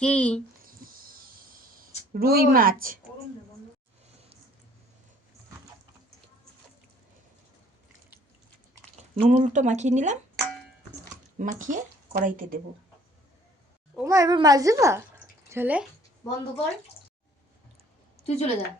কি রুই মাছ। নুন হলুদটা মাখিয়ে নিলাম, মাখিয়ে কড়াইতে দেব। ও মা এবার মাছ দেবা? চলে বন্ধ কর, তুই চলে যা।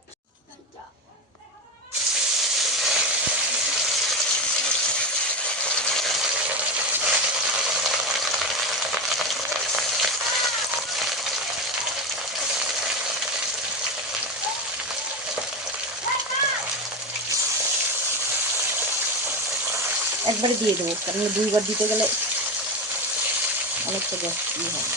একবারে দিয়ে দেবো, কারণ দুইবার দিতে গেলে অনেকটা গ্যাস ইয়ে হবে।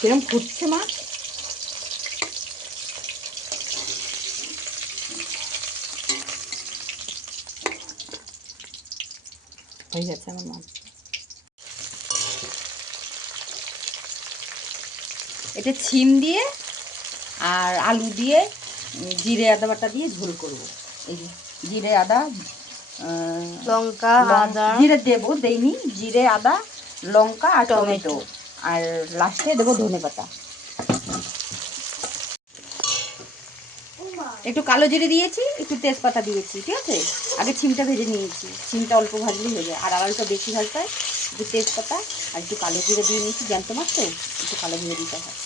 কিরম ফুটছে মাছ, হয়ে গেছে আমার মাছ। এটা ছিম দিয়ে আর আলু দিয়ে জিরে আদা বাটা দিয়ে ঝোল করব। এই যে জিরে আদা লঙ্কা আদা, জিরে দেবো, দেইনি, জিরে আদা লঙ্কা আর টমেটো, আর লাস্টে দেবো ধনে পাতা। একটু কালো জিরে দিয়েছি, একটু তেজপাতা দিয়েছি, ঠিক আছে। আগে ছিমটা ভেজে নিয়েছি, ছিমটা অল্প ভাজলেই হয়ে যায়, আর আলুটা বেশি ভাজতে হয়। একটু তেজপাতা আর একটু কালো জিরে দিয়ে নিয়েছি, জ্যান্ত মাছ তো একটু কালো জিরে দিতে হয়।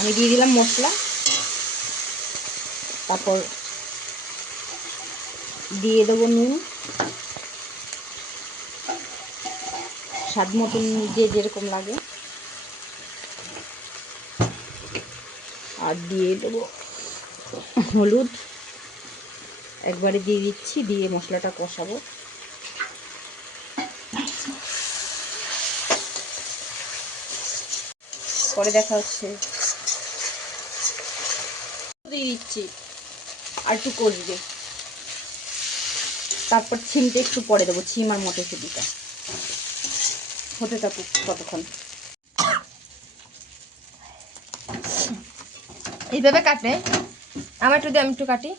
আমি দিয়ে দিলাম মশলা, তারপর দিয়ে দেবো নুন, স্বাদ মতন যে যেরকম লাগে, আর দিয়ে দেবো হলুদ, একবারে দিয়ে দিচ্ছি, দিয়ে মশলাটা কষাবো। পরে দেখা হচ্ছে, দিয়ে দিচ্ছি আর একটু কষবে, তারপর ছিমটা একটু পরে দেবো, ছিম আর মটরশুঁটিটা হতে থাকুক ততক্ষণ। এইভাবে কাটে আমার একটু দিয়ে, আমি একটু কাটি,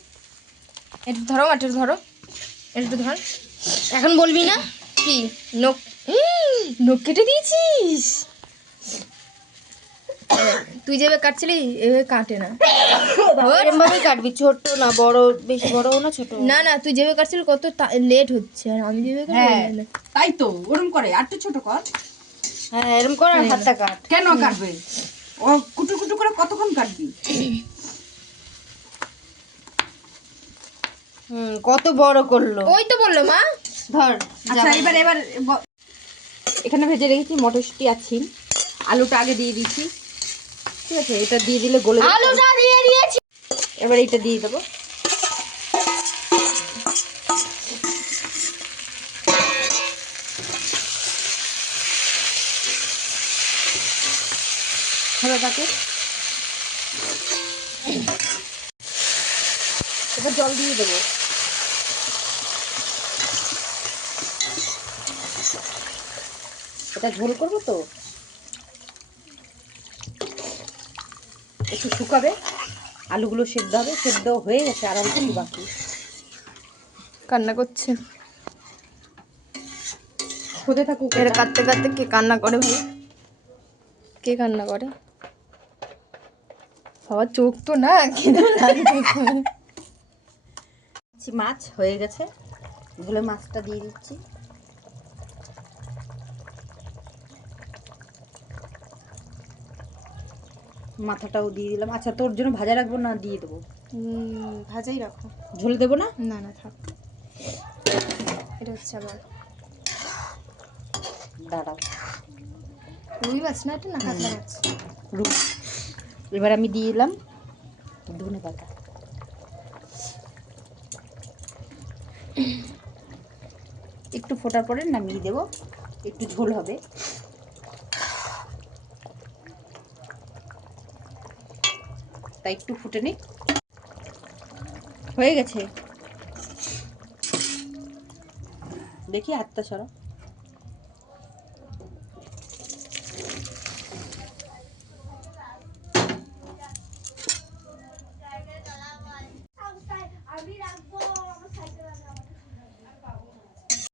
একটু ধরো, একটু ধরো, একটু ধর। এখন বলবি না কি নখ, নখ কেটে দিয়েছিস? তুই যেভাবে কাটছিলি এভাবে কাটে না, এরকমভাবে কাটবি, ছোট না বড়, বেশি বড় না ছোট না, না তুই যেভাবে কাটছিলি কত লেট হচ্ছে, আর আমি যেভাবে হ্যাঁ তাই তো, ওরম করে আর একটু ছোট কর। হ্যাঁ এরকম কর, আর হাতটা কাট। কেন কাটবে? ও কুটু কুটু করে কতক্ষণ কাটবি? কত বড় করলো, ওই তো বললো মা ধর। আচ্ছা এবার এখানে ভেজে রেখেছি মটরশুঁটি আর ছিম, আলুটা আগে দিয়ে দিচ্ছি, ঠিক আছে। এটা দিয়ে দিলে গলে যাবে, আলুটা দিয়ে দিয়েছি, এবার এটা দিয়ে দেবো। হবে তাকে, এবার জল দিয়ে দেবো। এটা ঝোল করবো তো, একটু শুকাবে, আলুগুলো সেদ্ধ হবে, সেদ্ধ হয়ে গেছে আর অল্প বাকি। কান্না করছে, হতে থাকুক। এর কাটতে কাটতে কে কান্না করে ভাই? কে কান্না করে? বাবা চোখ তো না, মাছ হয়ে গেছে, এগুলো মাছটা দিয়ে দিচ্ছি। মাথাটাও দিয়ে দিলাম। আচ্ছা তোর জন্য ভাজা রাখবো না দিয়ে দেবো? ভাজাই রাখো। ঝোল দেবো না? না না থাক, এটা হচ্ছে আবার দাঁড়াও, রুই মাছ না, এটা না কাতলা মাছ। এবার আমি দিয়ে দিলাম ধনে পাতা। একটু ফোটার পরে নামিয়ে দেবো, একটু ঝোল হবে। তাই একটু ফুটে নিই। হয়ে গেছে, দেখি হাতটা সরা।